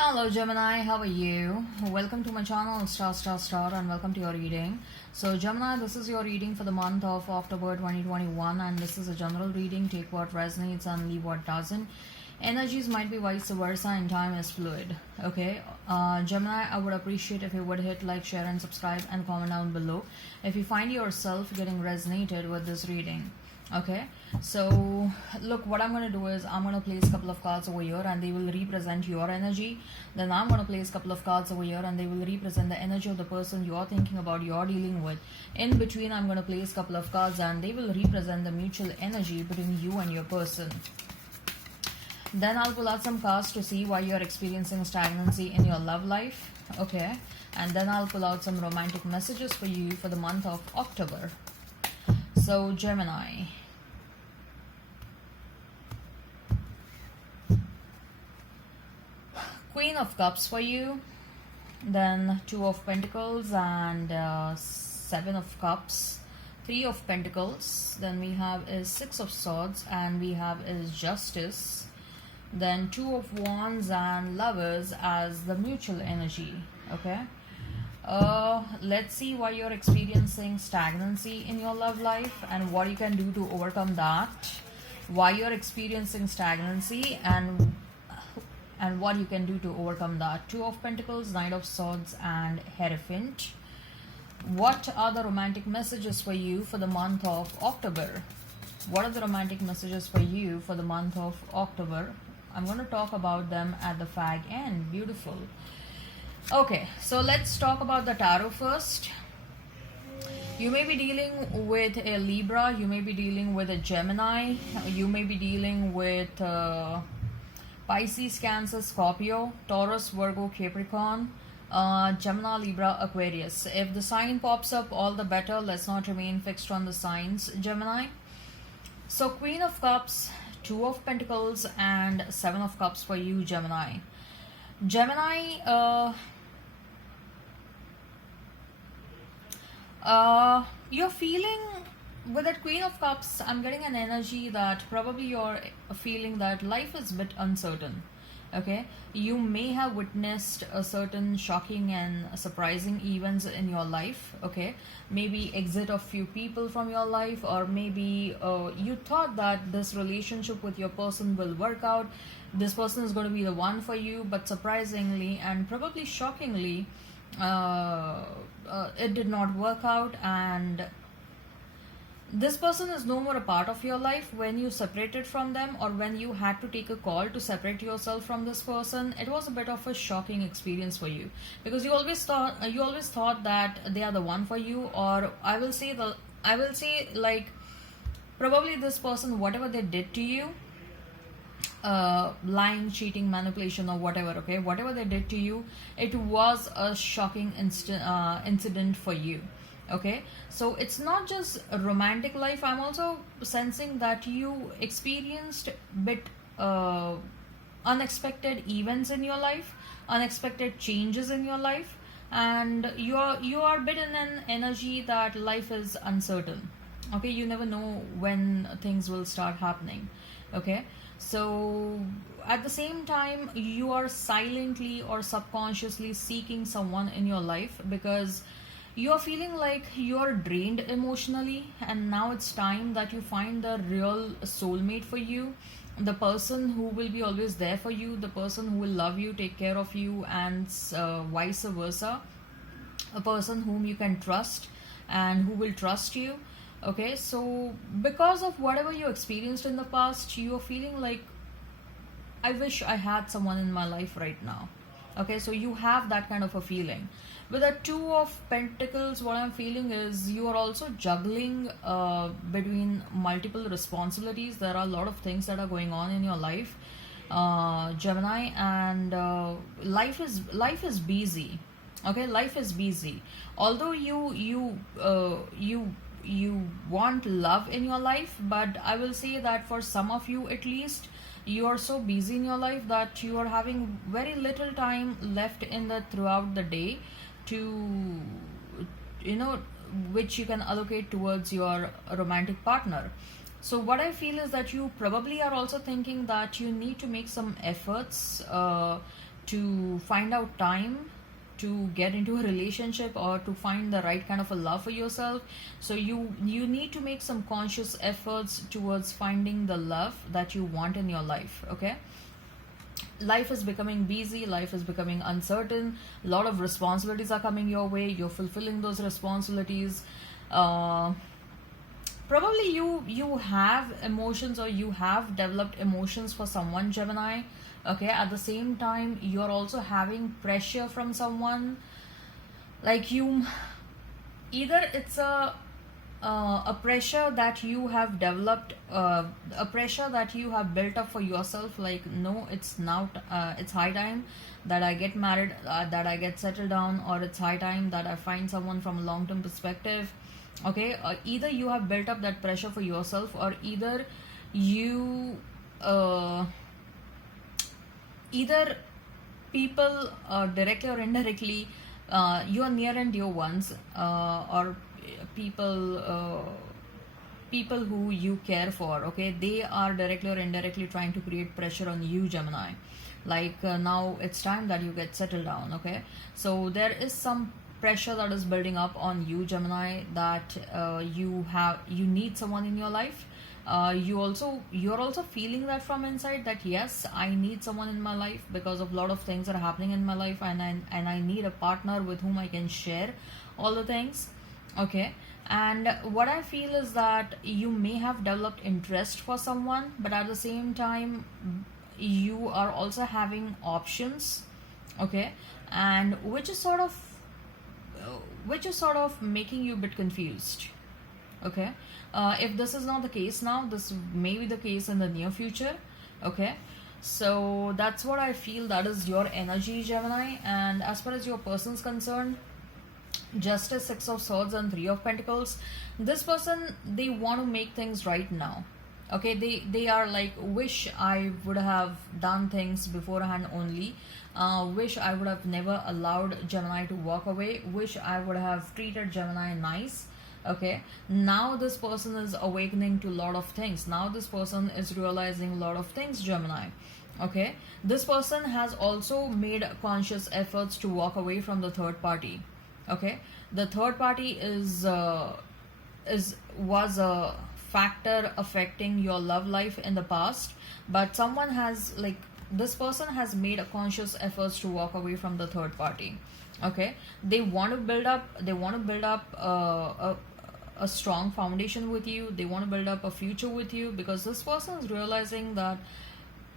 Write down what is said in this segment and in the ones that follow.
Hello Gemini, how are you? Welcome to my channel Star and welcome to your reading. So Gemini, this is your reading for the month of October 2021 and this is a general reading. Take what resonates and leave what doesn't. Energies might be vice versa and time is fluid. Okay, Gemini, I would appreciate if you would hit like, share and subscribe and comment down below if you find yourself getting resonated with this reading. Okay, so look, what I'm going to do is I'm going to place a couple of cards over here and they will represent your energy. Then I'm going to place a couple of cards over here and they will represent the energy of the person you're thinking about, you're dealing with. In between, I'm going to place a couple of cards and they will represent the mutual energy between you and your person. Then I'll pull out some cards to see why you're experiencing stagnancy in your love life. Okay, and then I'll pull out some romantic messages for you for the month of October. So Gemini, Queen of Cups for you, then Two of Pentacles and Seven of Cups, Three of Pentacles, then we have is Six of Swords and we have is Justice, then Two of Wands and Lovers as the mutual energy. Okay, let's see why you're experiencing stagnancy in your love life and what you can do to overcome that. Why you're experiencing stagnancy and what you can do to overcome that. Two of Pentacles, Knight of Swords and Hierophant. What are the romantic messages for you for the month of October? What are the romantic messages for you for the month of October? I'm going to talk about them at the fag end. Beautiful. Okay, so let's talk about the tarot first. You may be dealing with a Libra, you may be dealing with a Gemini, you may be dealing with Pisces, Cancer, Scorpio, Taurus, Virgo, Capricorn, Gemini, Libra, Aquarius. If the sign pops up, all the better. Let's not remain fixed on the signs, Gemini. So Queen of Cups, Two of Pentacles and Seven of Cups for you, Gemini. Gemini, you're feeling with that Queen of Cups, I'm getting an energy that probably you're feeling that life is a bit uncertain. Okay, you may have witnessed a certain shocking and surprising events in your life. Okay, maybe exit of few people from your life, or maybe you thought that this relationship with your person will work out, this person is going to be the one for you, but surprisingly and probably shockingly it did not work out, and this person is no more a part of your life. When you separated from them or when you had to take a call to separate yourself from this person, it was a bit of a shocking experience for you, because you always thought that they are the one for you, or I will say like probably this person, whatever they did to you, lying, cheating, manipulation or whatever, okay, whatever they did to you, it was a shocking incident for you. Okay, so it's not just a romantic life. I'm also sensing that you experienced bit unexpected events in your life, unexpected changes in your life, and you are a bit in an energy that life is uncertain. Okay, you never know when things will start happening. Okay, so at the same time you are silently or subconsciously seeking someone in your life, because you're feeling like you're drained emotionally, and now it's time that you find the real soulmate for you, the person who will be always there for you, the person who will love you, take care of you, and vice versa, a person whom you can trust and who will trust you. Okay, so because of whatever you experienced in the past, you're feeling like, I wish I had someone in my life right now. Okay, so you have that kind of a feeling. With the Two of Pentacles, what I'm feeling is you are also juggling between multiple responsibilities. There are a lot of things that are going on in your life, Gemini, and life is busy. Okay, life is busy. Although you want love in your life, but I will say that for some of you at least, you are so busy in your life that you are having very little time left in the throughout the day to, you know, which you can allocate towards your romantic partner. So what I feel is that you probably are also thinking that you need to make some efforts to find out time to get into a relationship or to find the right kind of a love for yourself. So you need to make some conscious efforts towards finding the love that you want in your life. Okay, life is becoming busy, life is becoming uncertain, a lot of responsibilities are coming your way, you're fulfilling those responsibilities. uh, Probably you have emotions, or you have developed emotions for someone, Gemini. Okay, at the same time you're also having pressure from someone, like you, either it's a pressure that you have developed, a pressure that you have built up for yourself, like no, it's now it's high time that I get married, that I get settled down, or it's high time that I find someone from a long term perspective. Okay, either you have built up that pressure for yourself, or either you uh, either people, directly or indirectly, your near and dear ones, or people, people who you care for, okay, they are directly or indirectly trying to create pressure on you, Gemini. Like, now it's time that you get settled down. Okay, so there is some pressure that is building up on you, Gemini, that you need someone in your life. You're also feeling that from inside, that yes, I need someone in my life because of a lot of things that are happening in my life, and I need a partner with whom I can share all the things. Okay, and what I feel is that you may have developed interest for someone, but at the same time you are also having options. Okay, and which is sort of making you a bit confused. Okay, if this is not the case now, this may be the case in the near future. Okay, so that's what I feel, that is your energy, Gemini. And as far as your person's concerned, Justice, Six of Swords, and Three of Pentacles, this person, they want to make things right now. Okay, they are like, wish I would have done things beforehand only, wish I would have never allowed Gemini to walk away, wish I would have treated Gemini nice. Okay, now this person is awakening to a lot of things, now this person is realizing a lot of things, Gemini. Okay, this person has also made conscious efforts to walk away from the third party. Okay, the third party was a factor affecting your love life in the past, but someone has, like, this person has made a conscious efforts to walk away from the third party. Okay, they want to build up a strong foundation with you, they want to build up a future with you, because this person is realizing that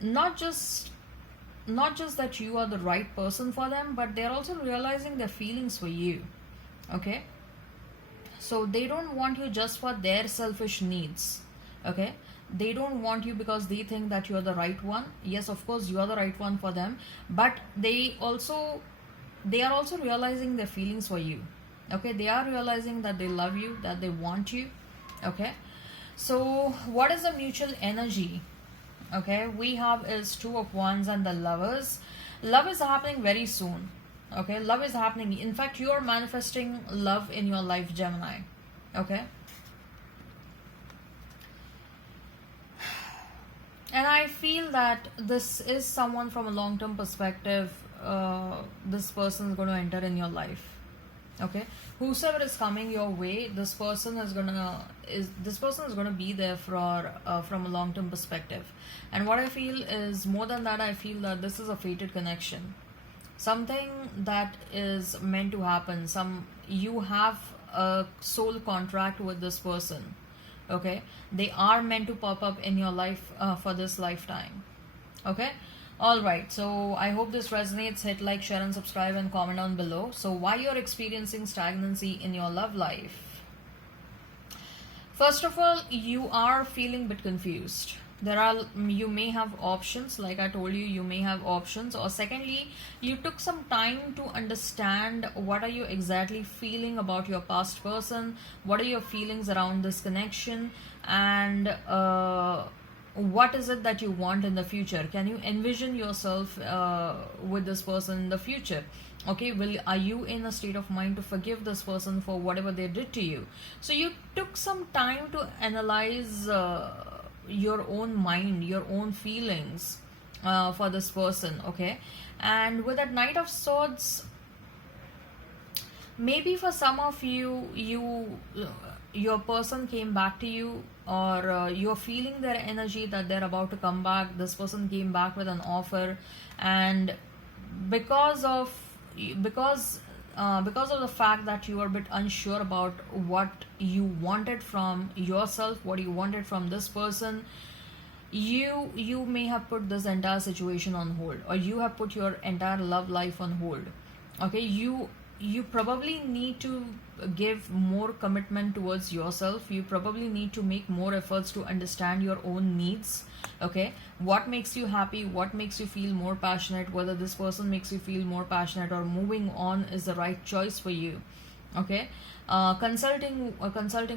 not just that you are the right person for them, but they're also realizing their feelings for you. Okay, so they don't want you just for their selfish needs. Okay, they don't want you because they think that you're the right one. Yes, of course you are the right one for them, but they are also realizing their feelings for you. Okay, they are realizing that they love you, that they want you. Okay, so what is the mutual energy? Okay, we have is Two of Wands and the Lovers. Love is happening very soon. Okay, love is happening, in fact you are manifesting love in your life, Gemini. Okay, and I feel that this is someone from a long term perspective. This person is going to enter in your life. Okay, whosoever is coming your way, this person is going to be there for from a long term perspective. And what I feel is, more than that, I feel that this is a fated connection, something that is meant to happen. You have a soul contract with this person. Okay, they are meant to pop up in your life for this lifetime. Okay, all right, so I hope this resonates. Hit like, share, and subscribe, and comment down below. So why you're experiencing stagnancy in your love life? First of all, you are feeling a bit confused. You may have options, like I told you, you may have options. Or secondly, you took some time to understand what are you exactly feeling about your past person, what are your feelings around this connection, and what is it that you want in the future. Can you envision yourself with this person in the future? Okay, are you in a state of mind to forgive this person for whatever they did to you? So you took some time to analyze your own mind, your own feelings. for this person. Okay, and with that Knight of Swords, maybe for some of you, your person came back to you, or you're feeling their energy that they're about to come back. This person came back with an offer, and because of because of the fact that you are a bit unsure about what you wanted from yourself, what you wanted from this person, you may have put this entire situation on hold, or you have put your entire love life on hold. Okay, you probably need to give more commitment towards yourself. You probably need to make more efforts to understand your own needs. Okay, what makes you happy, what makes you feel more passionate, whether this person makes you feel more passionate or moving on is the right choice for you. Okay, consulting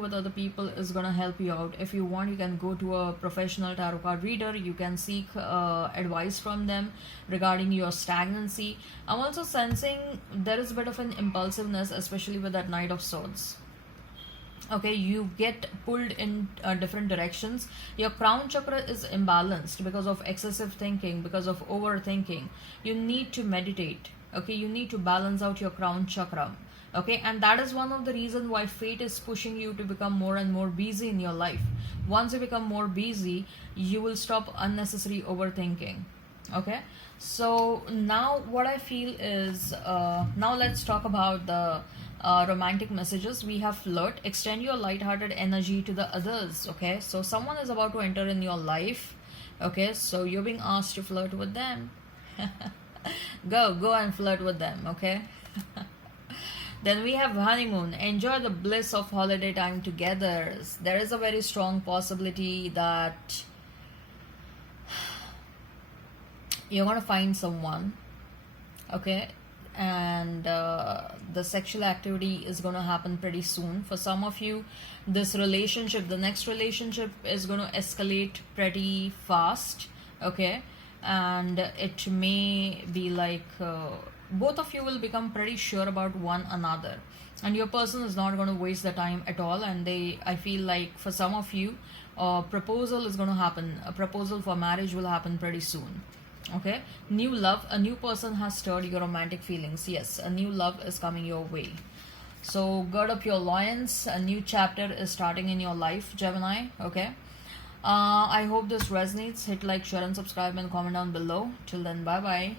with other people is going to help you out. If you want, you can go to a professional tarot card reader. You can seek advice from them regarding your stagnancy. I'm also sensing there is a bit of an impulsiveness, especially with that Knight of Swords. Okay, you get pulled in different directions. Your crown chakra is imbalanced because of excessive thinking, because of overthinking. You need to meditate. Okay, you need to balance out your crown chakra. Okay, and that is one of the reasons why fate is pushing you to become more and more busy in your life. Once you become more busy, you will stop unnecessary overthinking. Okay, so now what I feel is, now let's talk about the romantic messages. We have flirt. Extend your light-hearted energy to the others. Okay, so someone is about to enter in your life. Okay, so you're being asked to flirt with them. Go and flirt with them. Okay. Then we have honeymoon. Enjoy the bliss of holiday time together. There is a very strong possibility that you're going to find someone. Okay, and the sexual activity is going to happen pretty soon. For some of you, this relationship, the next relationship, is going to escalate pretty fast. Okay, and it may be like both of you will become pretty sure about one another, and your person is not going to waste the time at all. And I feel like for some of you, a proposal is going to happen. A proposal for marriage will happen pretty soon. Okay, new love, a new person has stirred your romantic feelings. Yes, a new love is coming your way. So gird up your loins. A new chapter is starting in your life, Gemini. Okay, I hope this resonates. Hit like, share and subscribe and comment down below. Till then, bye bye.